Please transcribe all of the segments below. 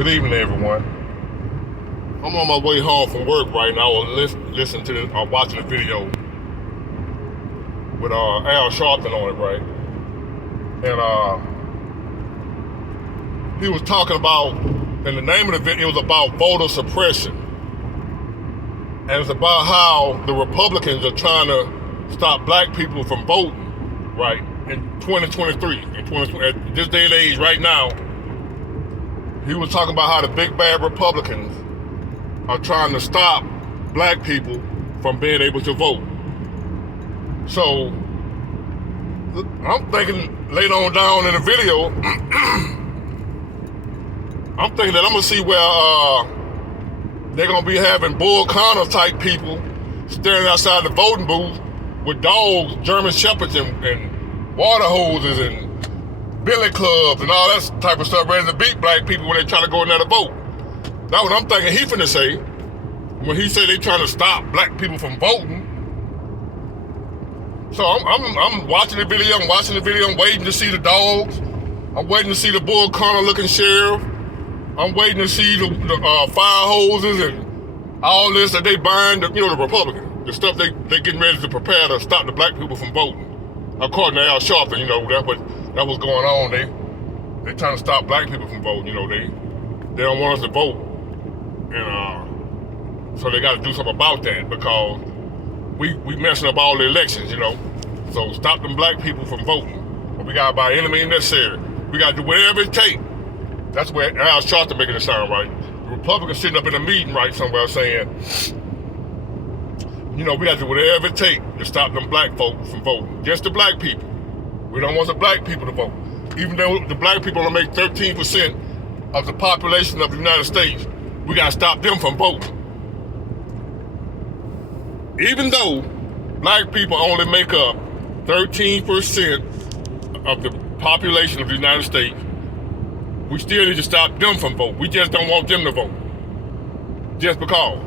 Good evening, everyone. I'm on my way home from work right now. I was listening to this, watching a video with Al Sharpton on it, right? And he was talking about, and the name of the video was about voter suppression. And it's about how the Republicans are trying to stop black people from voting, right? In 2023, at this day and age right now, he was talking about how the big bad Republicans are trying to stop black people from being able to vote. So I'm thinking later on down in the video, I'm thinking that I'm gonna see where they're gonna be having Bull Connor type people standing outside the voting booth with dogs, German shepherds, and water hoses and billy clubs and all that type of stuff, ready to beat black people when they try to go in there to vote. That's what I'm thinking he finna say when he say they trying to stop black people from voting. So I'm watching the video. I'm waiting to see the dogs. I'm waiting to see the Bull Connor looking sheriff. I'm waiting to see the fire hoses and all this that they buying, the Republicans, the stuff they getting ready to prepare to stop the black people from voting. According to Al Sharpton, that was going on. They trying to stop black people from voting. They don't want us to vote, and so they got to do something about that because we messing up all the elections. So stop them black people from voting. But we got to by any means necessary. We got to do whatever it takes. That's where Al Sharpton making it sound right. The Republicans sitting up in a meeting right somewhere saying, we got to do whatever it takes to stop them black folks from voting. Just the black people. We don't want the black people to vote. Even though the black people only make 13% of the population of the United States, we got to stop them from voting. Even though black people only make up 13% of the population of the United States, we still need to stop them from voting. We just don't want them to vote. Just because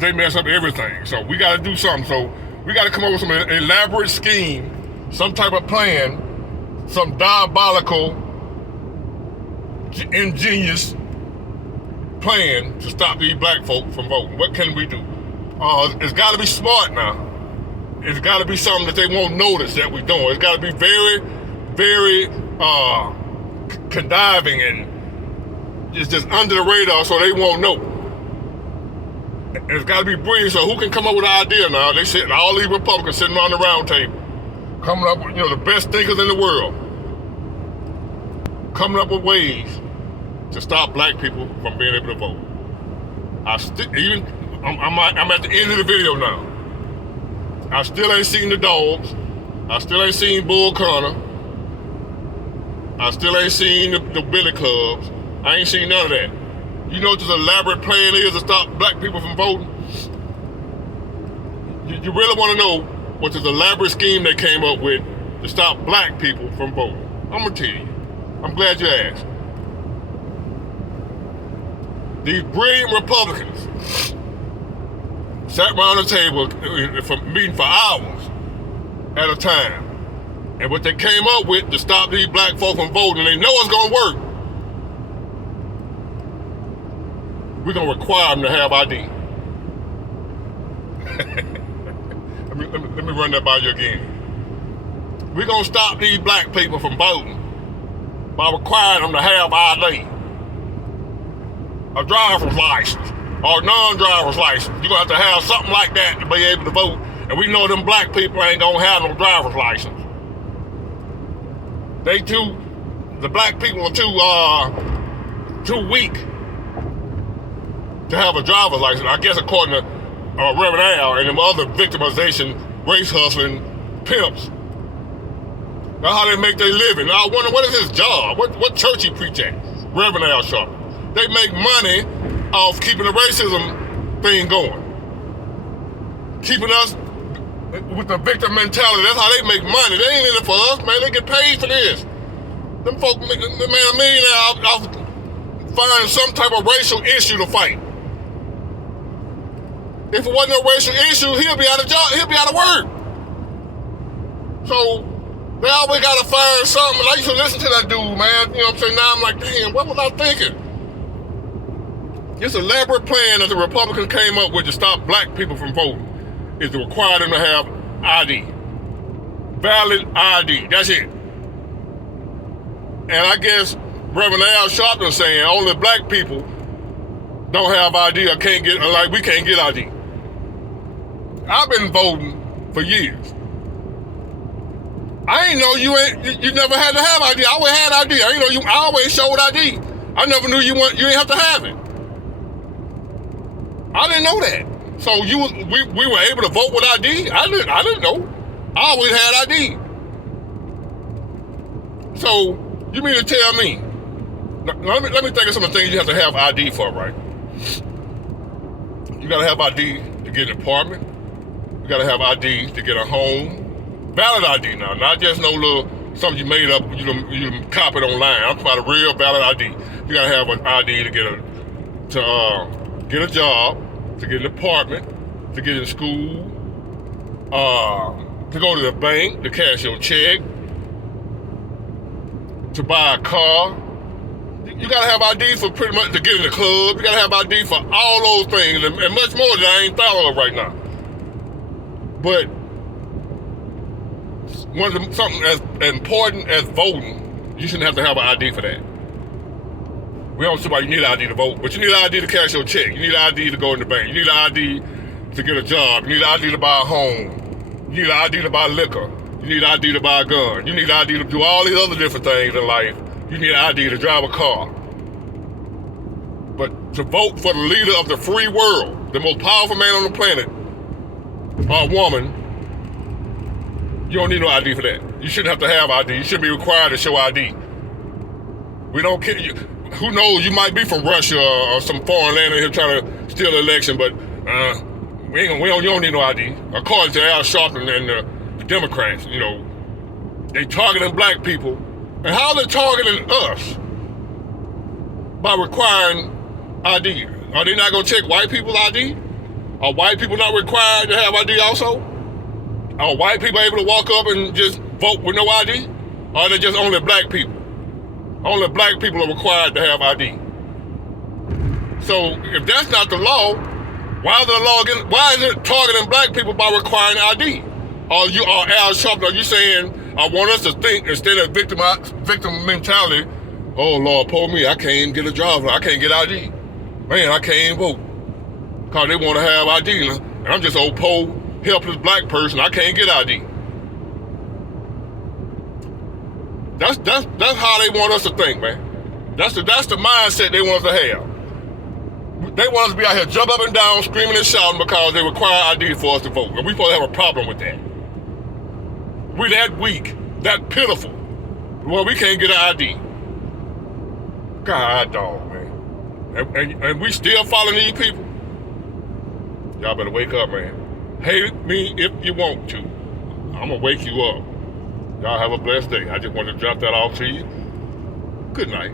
they mess up everything. So we got to do something. So we got to come up with some elaborate scheme, some type of plan, some diabolical, ingenious plan to stop these black folk from voting. What can we do? It's got to be smart now. It's got to be something that they won't notice that we're doing. It's got to be very, very conniving and it's just under the radar so they won't know. It's got to be brilliant. So who can come up with an idea now? They sitting, all these Republicans sitting around the round table, coming up with the best thinkers in the world, coming up with ways to stop black people from being able to vote. I'm at the end of the video now. I still ain't seen the dogs. I still ain't seen Bull Connor. I still ain't seen the billy clubs. I ain't seen none of that. You know what this elaborate plan is to stop black people from voting? You really want to know what this elaborate scheme they came up with to stop black people from voting? I'm going to tell you. I'm glad you asked. These brilliant Republicans sat around the table meeting for hours at a time. And what they came up with to stop these black folk from voting, they know it's going to work. We're going to require them to have ID. let me run that by you again. We're going to stop these black people from voting by requiring them to have ID. A driver's license or non-driver's license. You're going to have something like that to be able to vote. And we know them black people ain't going to have no driver's license. The black people are too weak to have a driver's license. I guess according to Reverend Al and them other victimization, race hustling pimps. That's how they make their living. Now I wonder, what is his job? What church he preach at? Reverend Al Sharpton. They make money off keeping the racism thing going. Keeping us with the victim mentality. That's how they make money. They ain't in it for us, man. They get paid for this. Them folk make a millionaire off finding some type of racial issue to fight. If it wasn't a racial issue, he'll be out of job. He'll be out of work. So They always gotta find something. I used to listen to that dude, man. You know what I'm saying? Now I'm like, damn, what was I thinking? This elaborate plan that the Republicans came up with to stop black people from voting is to require them to have ID. Valid ID. That's it. And I guess Reverend Al Sharpton saying only black people don't have ID or can't get, like we can't get ID. I've been voting for years. I ain't know you never had to have ID. I always had ID. I ain't know you. I always showed ID. I never knew you ain't have to have it. I didn't know that. So we were able to vote with ID. I didn't know. I always had ID. So you mean to tell me? Let me think of some of the things you have to have ID for, right? You gotta have ID to get an apartment. You gotta have ID to get a home. Valid ID now, not just no little something you made up, you copied online. I'm talking about a real valid ID. You gotta have an ID to get a job, to get an apartment, to get in school, to go to the bank, to cash your check, to buy a car. You gotta have ID for pretty much to get in the club. You gotta have ID for all those things and much more that I ain't thought of right now. But something as important as voting, you shouldn't have to have an ID for that. We don't say about you need an ID to vote, but you need an ID to cash your check. You need an ID to go in the bank. You need an ID to get a job. You need an ID to buy a home. You need an ID to buy liquor. You need an ID to buy a gun. You need an ID to do all these other different things in life. You need an ID to drive a car. But to vote for the leader of the free world, the most powerful man on the planet, or a woman, you don't need no ID for that. You shouldn't have to have ID. You shouldn't be required to show ID. We don't care. Who knows? You might be from Russia or some foreign land here trying to steal the election, but you don't need no ID. According to Al Sharpton and the Democrats, you know, they targeting black people. And how are they targeting us? By requiring ID. Are they not going to check white people's ID? Are white people not required to have ID also? Are white people able to walk up and just vote with no ID? Or are they just only black people? Only black people are required to have ID. So if that's not the law, why is it targeting black people by requiring ID? Or Al Sharpton, are you saying, I want us to think instead of victim mentality, oh Lord, poor me, I can't even get a job, I can't get ID. Man, I can't even vote. Because they want to have ID, and I'm just an old poor, helpless black person, I can't get ID. That's how they want us to think, man. That's the mindset they want us to have. They want us to be out here jump up and down, screaming and shouting because they require ID for us to vote. And we supposed to have a problem with that. We that weak, that pitiful. Well, we can't get an ID. God dog, man. And we still following these people. Y'all better wake up, man. Hate me if you want to. I'm gonna wake you up. Y'all have a blessed day. I just wanted to drop that off to you. Good night.